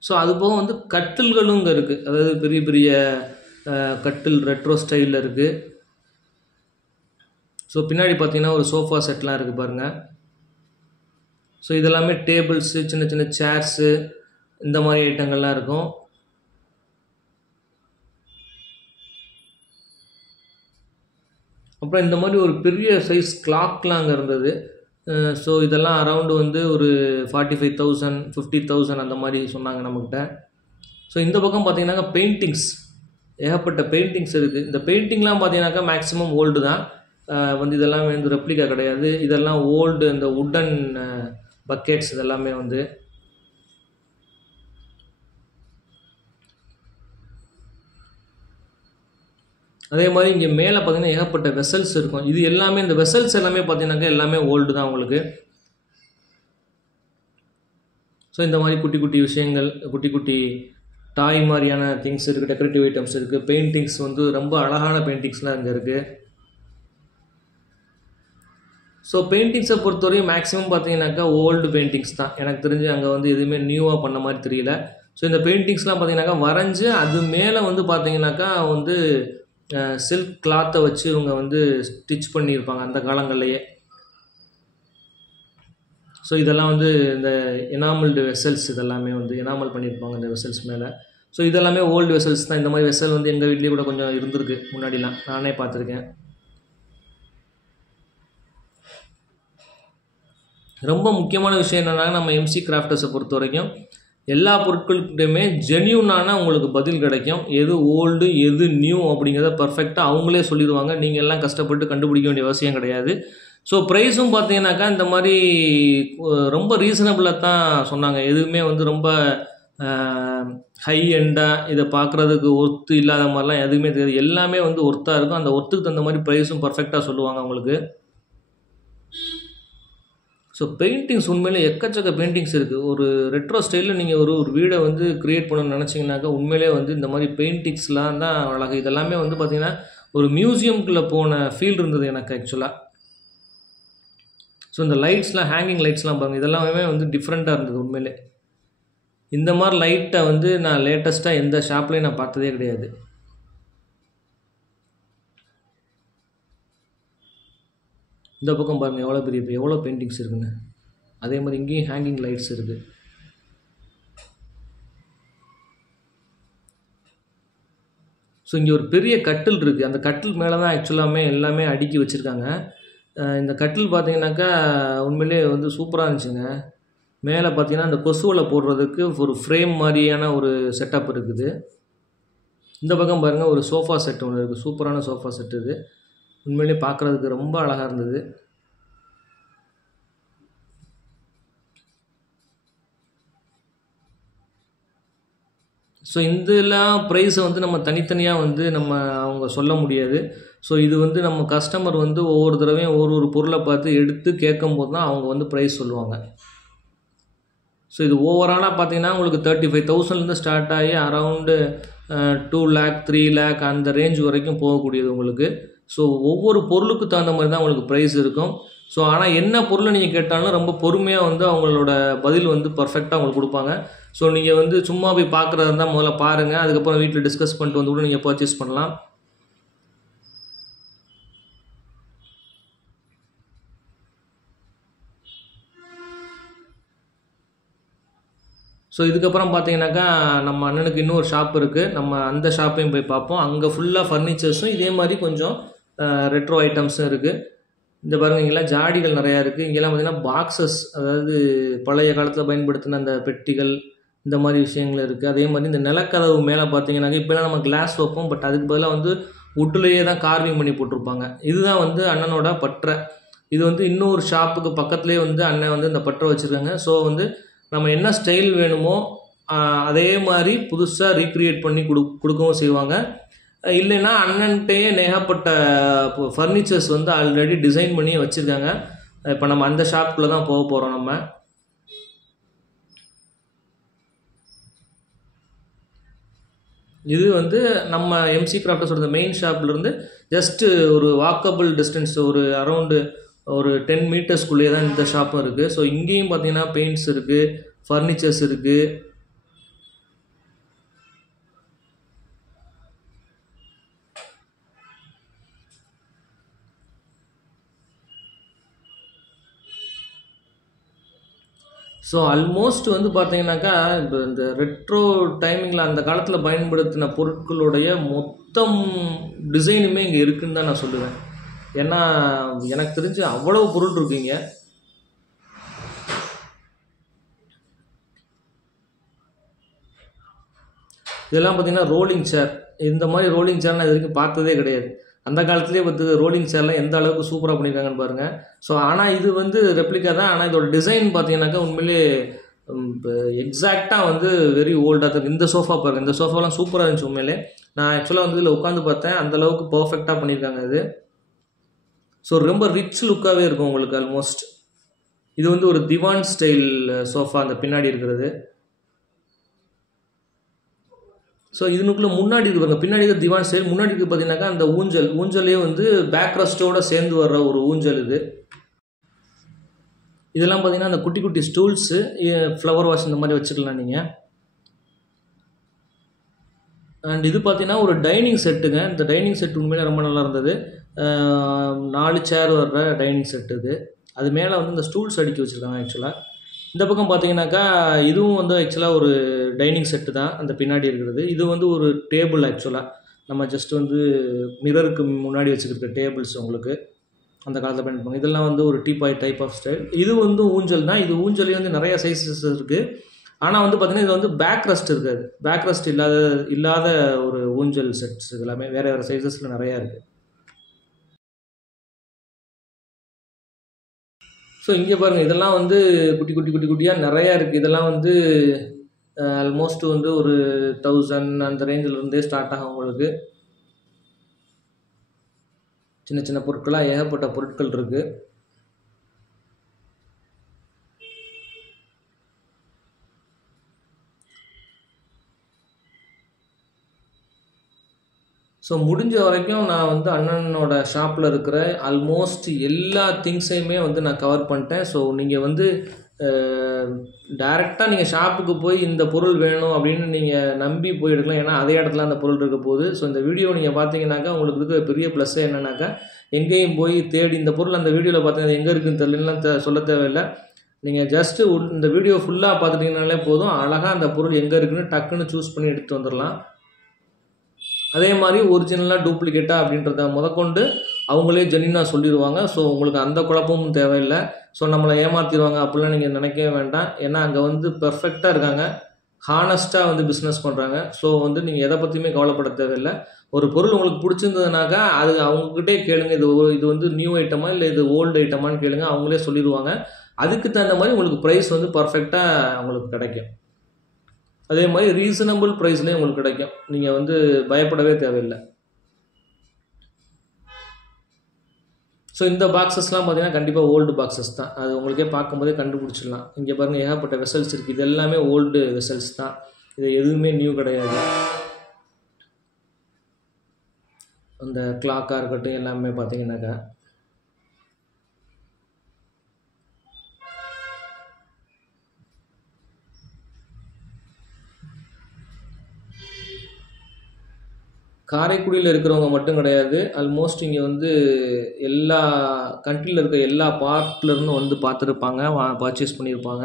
ஸோ அது போக வந்து கட்டில்களும் இங்கே இருக்குது. அதாவது பெரிய பெரிய கட்டில் ரெட்ரோ ஸ்டைலில் இருக்குது. ஸோ பின்னாடி பார்த்தீங்கன்னா ஒரு சோஃபா செட்லாம் இருக்குது பாருங்கள். ஸோ இதெல்லாமே டேபிள்ஸு, சின்ன சின்ன சேர்ஸு, இந்த மாதிரி ஐட்டங்கள்லாம் இருக்கும். அப்புறம் இந்த மாதிரி ஒரு பெரிய சைஸ் கிளாக்லாம் அங்கே இருந்தது. ஸோ இதெல்லாம் அரவுண்டு வந்து ஒரு 45,000 50,000 அந்த மாதிரி சொன்னாங்க நம்மக்கிட்ட. ஸோ இந்த பக்கம் பார்த்தீங்கன்னாக்கா பெயிண்டிங்ஸ், ஏகப்பட்ட பெயிண்டிங்ஸ் இருக்குது. இந்த பெயிண்டிங்லாம் பார்த்தீங்கன்னாக்கா மேக்ஸிமம் ஓல்டு தான். வந்து இதெல்லாம் வந்து ரெப்ளிகா கிடையாது. இதெல்லாம் ஓல்டு இந்த உட்டன் பக்கெட்ஸ் இதெல்லாமே வந்து. அதே மாதிரி இங்கே மேலே பார்த்தீங்கன்னா ஏகப்பட்ட வெசல்ஸ் இருக்கும். இது எல்லாமே இந்த வெசல்ஸ் எல்லாமே பார்த்தீங்கன்னாக்கா எல்லாமே ஓல்டு தான் உங்களுக்கு. ஸோ இந்த மாதிரி குட்டி குட்டி விஷயங்கள், குட்டி குட்டி டாய் மாதிரியான திங்ஸ் இருக்குது, டெக்கரேட்டிவ் ஐட்டம்ஸ் இருக்குது. பெயிண்டிங்ஸ் வந்து ரொம்ப அழகான பெயிண்டிங்ஸ்லாம் இங்கே இருக்குது. ஸோ பெயிண்டிங்ஸை பொறுத்தவரையும் மேக்ஸிமம் பார்த்தீங்கன்னாக்கா ஓல்டு பெயிண்டிங்ஸ் தான். எனக்கு தெரிஞ்சு அங்கே வந்து எதுவுமே நியூவாக பண்ண மாதிரி தெரியல. ஸோ இந்த பெயிண்டிங்ஸ்லாம் பார்த்தீங்கன்னாக்கா வரைஞ்சி அது மேலே வந்து பார்த்தீங்கன்னாக்கா வந்து சில்க் கிளாத்தை வச்சு இவங்க வந்து ஸ்டிச் பண்ணியிருப்பாங்க அந்த காலங்கள்லேயே. ஸோ இதெல்லாம் வந்து இந்த எனாமல்டு வெசல்ஸ், இதெல்லாமே வந்து எனாமல் பண்ணியிருப்பாங்க இந்த வெசல்ஸ் மேலே. ஸோ இதெல்லாமே ஓல்டு வெசல்ஸ் தான். இந்த மாதிரி வெசல் வந்து எங்கள் வீட்லேயே கூட கொஞ்சம் இருந்திருக்கு முன்னாடிலாம், நானே பார்த்துருக்கேன். ரொம்ப முக்கியமான விஷயம் என்னென்னா, நம்ம எம்சி கிராஃப்டர்ஸை பொறுத்த வரைக்கும் எல்லா பொருட்களுக்கிட்டையுமே ஜென்யூனான உங்களுக்கு பதில் கிடைக்கும். எது ஓல்டு எது நியூ அப்படிங்கிறத பர்ஃபெக்டாக அவங்களே சொல்லிடுவாங்க. நீங்கள் எல்லாம் கஷ்டப்பட்டு கண்டுபிடிக்க வேண்டிய அவசியம் கிடையாது. ஸோ ப்ரைஸும் பார்த்தீங்கன்னாக்கா இந்த மாதிரி ரொம்ப ரீசனபிளாக தான் சொன்னாங்க. எதுவுமே வந்து ரொம்ப ஹை எண்டாக இதை பார்க்குறதுக்கு ஒர்த்து இல்லாத மாதிரிலாம் எதுவுமே தெரியாது. எல்லாமே வந்து ஒர்த்தாக இருக்கும். அந்த ஒர்த்துக்கு தகுந்த மாதிரி ப்ரைஸும் பர்ஃபெக்டாக சொல்லுவாங்க உங்களுக்கு. ஸோ பெயிண்டிங்ஸ் உண்மையிலே எக்கச்சக்க பெயிண்டிங்ஸ் இருக்குது. ஒரு ரெட்ரோ ஸ்டைலில் நீங்கள் ஒரு வீடை வந்து க்ரியேட் பண்ணணும்னு நினச்சிங்கனாக்கா உண்மையிலே வந்து இந்த மாதிரி பெயிண்டிங்ஸ்லாம் தான் அழகு. இதெல்லாமே வந்து பார்த்திங்கன்னா ஒரு மியூசியம்குள்ளே போன ஃபீல் இருந்தது எனக்கு ஆக்சுவலாக. ஸோ இந்த லைட்ஸ்லாம், ஹேங்கிங் லைட்ஸ்லாம் பாருங்கள், இதெல்லாமே வந்து டிஃப்ரெண்ட்டாக இருந்தது உண்மையிலே. இந்த மாதிரி லைட்டை வந்து நான் லேட்டஸ்ட்டாக எந்த ஷாப்லேயும் நான் பார்த்ததே கிடையாது. இந்த பக்கம் பாருங்கள் எவ்வளோ பெரிய எவ்வளோ பெயிண்டிங்ஸ் இருக்குன்னு. அதே மாதிரி இங்கேயும் ஹேங்கிங் லைட்ஸ் இருக்குது. ஸோ இங்கே ஒரு பெரிய கட்டில் இருக்குது. அந்த கட்டில் மேலே தான் ஆக்சுவலாமே எல்லாமே அடுக்கி வச்சுருக்காங்க. இந்த கட்டில் பார்த்தீங்கன்னாக்கா உண்மையிலே வந்து சூப்பராக இருந்துச்சுங்க. மேலே பார்த்தீங்கன்னா அந்த கொசுவலை போடுறதுக்கு ஒரு ஃப்ரேம் மாதிரியான ஒரு செட்டப் இருக்குது. இந்த பக்கம் பாருங்கள் ஒரு சோஃபா செட் ஒன்று இருக்குது. சூப்பரான சோஃபா செட் இது. உண்மையிலே பார்க்குறதுக்கு ரொம்ப அழகாக இருந்தது. ஸோ இதெல்லாம் ப்ரைஸை வந்து நம்ம தனித்தனியாக வந்து நம்ம அவங்க சொல்ல முடியாது. ஸோ இது வந்து நம்ம கஸ்டமர் வந்து ஒவ்வொரு தடவையும் ஒரு பொருளை பார்த்து எடுத்து கேட்கும்போது தான் அவங்க வந்து ப்ரைஸ் சொல்லுவாங்க. ஸோ இது ஓவராலாக பார்த்தீங்கன்னா உங்களுக்கு 35,000லேருந்து ஸ்டார்ட் ஆகி அரவுண்டு 2 lakh 3 lakh அந்த ரேஞ்ச் வரைக்கும் போகக்கூடியது உங்களுக்கு. ஸோ ஒவ்வொரு பொருளுக்கு தகுந்த மாதிரி தான் உங்களுக்கு ப்ரைஸ் இருக்கும். ஸோ ஆனால் என்ன பொருளை நீங்கள் கேட்டாலும் ரொம்ப பொறுமையாக வந்து அவங்களோட பதில் வந்து பர்ஃபெக்டாக உங்களுக்கு கொடுப்பாங்க. ஸோ நீங்கள் வந்து சும்மா போய் பார்க்குறதா இருந்தால் முதல்ல பாருங்கள். அதுக்கப்புறம் வீட்டில் டிஸ்கஸ் பண்ணிட்டு வந்து கூட நீங்கள் பர்ச்சேஸ் பண்ணலாம். ஸோ இதுக்கப்புறம் பார்த்தீங்கன்னாக்கா நம்ம அண்ணனுக்கு இன்னொரு ஷாப் இருக்குது, நம்ம அந்த ஷாப்பையும் போய் பார்ப்போம். அங்கே ஃபுல்லாக ஃபர்னிச்சர்ஸும் இதே மாதிரி கொஞ்சம் ரெட்ரோ ஐட்டம்ஸும் இருக்குது. இந்த பாருங்கள், இங்கெல்லாம் ஜாடிகள் நிறையா இருக்குது. இங்கெல்லாம் பார்த்தீங்கன்னா பாக்ஸஸ், அதாவது பழைய காலத்தில் பயன்படுத்தின அந்த பெட்டிகள், இந்த மாதிரி விஷயங்கள் இருக்குது. அதே மாதிரி இந்த நிலக்கதவு மேலே பார்த்தீங்கன்னாக்கா இப்போலாம் நம்ம கிளாஸ் வைப்போம், பட் அதுக்கு பதிலாக வந்து வுட்லேயே தான் கார்விங் பண்ணி போட்டிருப்பாங்க. இதுதான் வந்து அண்ணனோட பட்டறை. இது வந்து இன்னொரு ஷாப்புக்கு பக்கத்துலேயே வந்து அண்ணன் வந்து இந்த பட்டறை வச்சுருக்காங்க. ஸோ வந்து நம்ம என்ன ஸ்டைல் வேணுமோ அதே மாதிரி புதுசாக ரீக்ரியேட் பண்ணி கொடுக்கவும் செய்வாங்க. இல்லைன்னா அண்ணன்கிட்டயே நேகப்பட்ட ஃபர்னிச்சர்ஸ் வந்து ஆல்ரெடி டிசைன் பண்ணி வச்சுருக்காங்க. இப்போ நம்ம அந்த ஷாப்புக்குள்ளே தான் போக போகிறோம். நம்ம இது வந்து நம்ம எம்சி கிராஃப்டர்ஸோட மெயின் ஷாப்லேருந்து ஜஸ்ட்டு ஒரு வாக்கபிள் டிஸ்டன்ஸ், ஒரு அரௌண்டு ஒரு 10 மீட்டர்ஸ்குள்ளேயே தான் இந்த ஷாப்பும் இருக்குது. ஸோ இங்கேயும் பார்த்தீங்கன்னா பெயிண்ட்ஸ் இருக்குது, ஃபர்னிச்சர்ஸ் இருக்குது. ஸோ ஆல்மோஸ்ட் வந்து பார்த்தீங்கன்னாக்கா இப்போ இந்த ரெட்ரோ டைமிங்கில் அந்த காலத்தில் பயன்படுத்தின பொருட்களுடைய மொத்தம் டிசைனுமே இங்கே இருக்குதுன்னு தான் நான் சொல்லுவேன். ஏன்னா எனக்கு தெரிஞ்சு அவ்வளோ பொருள் இருக்குங்க. இதெல்லாம் பார்த்தீங்கன்னா ரோலிங் சேர். இந்த மாதிரி ரோலிங் சேர் நான் இது வரைக்கும் பார்த்ததே கிடையாது. அந்த காலத்துலேயே பார்த்து ரோலிங் சேர்லாம் எந்த அளவுக்கு சூப்பராக பண்ணியிருக்காங்கன்னு பாருங்கள். ஸோ ஆனால் இது வந்து ரெப்ளிகா தான். ஆனால் இதோட டிசைன் பார்த்தீங்கன்னாக்கா உண்மையிலே இப்போ எக்ஸாக்டாக வந்து வெரி ஓல்டாக இருக்குது. இந்த சோஃபா பாருங்கள், இந்த சோஃபாலாம் சூப்பராக இருந்துச்சு உண்மையிலே. நான் ஆக்சுவலாக வந்து இதில் உட்காந்து பார்த்தேன், அந்தளவுக்கு பர்ஃபெக்டாக பண்ணியிருக்காங்க இது. ஸோ ரொம்ப ரிச் லுக்காகவே இருக்கும் உங்களுக்கு ஆல்மோஸ்ட். இது வந்து ஒரு திவான் ஸ்டைல் சோஃபா அந்த பின்னாடி இருக்கிறது. ஸோ இதுனுக்குள்ளே முன்னாடி இருப்பாங்க, பின்னாடி இருக்கிற திவான் ஸ்டைல், முன்னாடி இருக்குது பார்த்தீங்கன்னாக்கா அந்த ஊஞ்சலே வந்து பேக் ரெஸ்ட்டோடு சேர்ந்து வர்ற ஒரு ஊஞ்சல் இது. இதெல்லாம் பார்த்தீங்கன்னா அந்த குட்டி குட்டி ஸ்டூல்ஸு, ஃப்ளவர் வாஷ் இந்த மாதிரி வச்சுக்கலாம் நீங்கள். அண்ட் இது பார்த்தீங்கன்னா ஒரு டைனிங் செட்டுங்க. இந்த டைனிங் செட் உண்மையிலே ரொம்ப நல்லா இருந்தது. 4 சேர் வர்ற டைனிங் செட் இது. அது மேலே வந்து இந்த ஸ்டூல்ஸ் அடுக்கி வச்சுருக்காங்க ஆக்சுவலாக. இந்த பக்கம் பார்த்தீங்கன்னாக்கா இதுவும் வந்து ஆக்சுவலாக ஒரு டைனிங் செட்டு தான் அந்த பின்னாடி இருக்கிறது. இது வந்து ஒரு டேபிள் ஆக்சுவலாக. நம்ம ஜஸ்ட் வந்து மிரருக்கு முன்னாடி வச்சுருக்க டேபிள்ஸ் உங்களுக்கு அந்த காலத்தில் பயன்படுத்துவாங்க. இதெல்லாம் வந்து ஒரு டீபாய் டைப் ஆஃப் ஸ்டைல். இது வந்து ஊஞ்சல் தான். இது ஊஞ்சலே வந்து நிறைய சைஸஸ் இருக்குது. ஆனால் வந்து பார்த்தீங்கன்னா இது வந்து பேக் ரெஸ்ட் இருக்காது. பேக் ரெஸ்ட் இல்லாத ஒரு ஊஞ்சல் செட்ஸ் எல்லாமே வேறு வேறு சைஸஸில் நிறையா இருக்குது. ஸோ இங்கே பாருங்கள், இதெல்லாம் வந்து குட்டி குட்டி குட்டி குட்டியாக நிறையா இருக்குது. இதெல்லாம் வந்து ஆல்மோஸ்ட் வந்து ஒரு 1000 அந்த ரேஞ்சிலிருந்தே ஸ்டார்ட் ஆகும் உங்களுக்கு. சின்ன சின்ன பொருட்களாக ஏகப்பட்ட பொருட்கள் இருக்குது. ஸோ முடிஞ்ச வரைக்கும் நான் வந்து அண்ணனோட ஷாப்பில் இருக்கிற ஆல்மோஸ்ட் எல்லா திங்ஸையுமே வந்து நான் கவர் பண்ணிட்டேன். ஸோ நீங்கள் வந்து டைரெக்டாக நீங்கள் ஷாப்புக்கு போய் இந்த பொருள் வேணும் அப்படின்னு நீங்கள் நம்பி போய் எடுக்கலாம். ஏன்னா அதே இடத்துல அந்த பொருள் இருக்க போகுது. ஸோ இந்த வீடியோ நீங்கள் பார்த்தீங்கன்னாக்கா உங்களுக்கு இருக்கிற பெரிய ப்ளஸ்ஸே என்னன்னாக்கா, எங்கேயும் போய் தேடி இந்த பொருள் அந்த வீடியோவில் பார்த்தீங்கன்னா எங்கே இருக்குன்னு தெரியலன்னு சொல்ல தேவையில்லை. நீங்கள் ஜஸ்ட்டு இந்த வீடியோ ஃபுல்லாக பார்த்துட்டிங்கனாலே போதும், அழகாக அந்த பொருள் எங்கே இருக்குன்னு டக்குன்னு சூஸ் பண்ணி எடுத்துகிட்டு வந்துடலாம். அதே மாதிரி ஒரிஜினலாக டூப்ளிகேட்டாக அப்படின்றத முதற்கொண்டு அவங்களே ஜென்யூனாக சொல்லிடுவாங்க. ஸோ உங்களுக்கு அந்த குழப்பமும் தேவையில்லை. ஸோ நம்மளை ஏமாற்றிடுவாங்க அப்படிலாம் நீங்கள் நினைக்கவே வேண்டாம். ஏன்னா அங்கே வந்து பெர்ஃபெக்டாக இருக்காங்க, ஹானஸ்ட்டாக வந்து பிஸ்னஸ் பண்ணுறாங்க. ஸோ வந்து நீங்கள் எதை பற்றியுமே கவலைப்பட தேவையில்லை. ஒரு பொருள் உங்களுக்கு பிடிச்சிருந்ததுனாக்கா அது அவங்கக்கிட்டே கேளுங்க, இது வந்து நியூ ஐட்டமா இல்லை இது ஓல்டு ஐட்டமானு கேளுங்க, அவங்களே சொல்லிடுவாங்க. அதுக்கு தகுந்த மாதிரி உங்களுக்கு ப்ரைஸ் வந்து பர்ஃபெக்டாக உங்களுக்கு கிடைக்கும். அதே மாதிரி ரீசனபிள் ப்ரைஸ்லேயும் உங்களுக்கு கிடைக்கும். நீங்கள் வந்து பயப்படவே தேவையில்லை. ஸோ இந்த பாக்ஸஸ்லாம் பார்த்தீங்கன்னா கண்டிப்பாக ஓல்டு பாக்ஸஸ் தான். அது உங்களுக்கே பார்க்கும்போதே கண்டுபிடிச்சிடலாம். இங்கே பாருங்கள், ஏகப்பட்ட வெசல்ஸ் இருக்குது. இது எல்லாமே ஓல்டு வெசல்ஸ் தான். இது எதுவுமே நியூ கிடையாது. அந்த கிளாக்காக இருக்கட்டும் எல்லாமே பார்த்தீங்கன்னாக்கா காரைக்குடியில் இருக்கிறவங்க மட்டும் கிடையாது, ஆல்மோஸ்ட் இங்கே வந்து எல்லா கண்ட்ரியில் இருக்க எல்லா பார்ட்லேருந்து வந்து பார்த்துருப்பாங்க, பர்ச்சேஸ் பண்ணியிருப்பாங்க.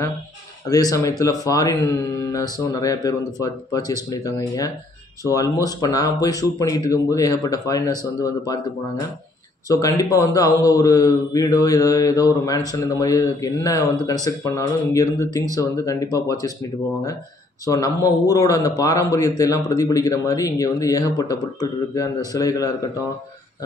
அதே சமயத்தில் ஃபாரினர்ஸும் நிறையா பேர் வந்து பர்ச்சேஸ் பண்ணியிருக்காங்க இங்கே. ஸோ ஆல்மோஸ்ட் இப்போ நான் போய் ஷூட் பண்ணிக்கிட்டு இருக்கும்போது ஏகப்பட்ட ஃபாரினர்ஸ் வந்து பார்த்துட்டு போனாங்க. ஸோ கண்டிப்பாக வந்து அவங்க ஒரு வீடோ ஏதோ ஒரு மேன்ஷன் இந்த மாதிரி என்ன வந்து கன்ஸ்ட்ரக்ட் பண்ணாலும் இங்கேருந்து திங்ஸை வந்து கண்டிப்பாக பர்ச்சேஸ் பண்ணிட்டு போவாங்க. ஸோ நம்ம ஊரோட அந்த பாரம்பரியத்தை எல்லாம் பிரதிபலிக்கிற மாதிரி இங்கே வந்து ஏகப்பட்ட பொருட்கள் இருக்குது. அந்த சிலைகளாக இருக்கட்டும்,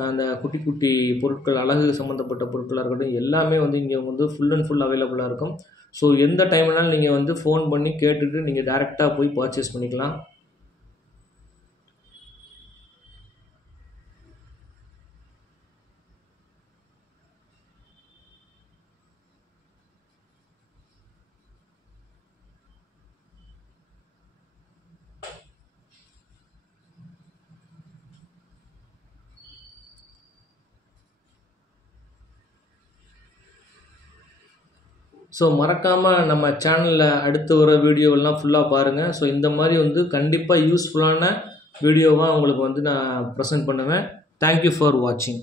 அந்த குட்டி குட்டி பொருட்கள், அழகு சம்மந்தப்பட்ட பொருட்களாக இருக்கட்டும், எல்லாமே வந்து இங்கே வந்து ஃபுல் அண்ட் ஃபுல் அவைலபிளாக இருக்கும். ஸோ எந்த டைம்னாலும் நீங்கள் வந்து ஃபோன் பண்ணி கேட்டுட்டு நீங்கள் டேரெக்டாக போய் பர்ச்சேஸ் பண்ணிக்கலாம். ஸோ மறக்காமல் நம்ம சேனலில் அடுத்து வர வீடியோவெல்லாம் ஃபுல்லாக பாருங்கள். ஸோ இந்த மாதிரி வந்து கண்டிப்பாக யூஸ்ஃபுல்லான வீடியோவாக உங்களுக்கு வந்து நான் ப்ரெசென்ட் பண்ணுவேன். தேங்க்யூ ஃபார் வாட்சிங்.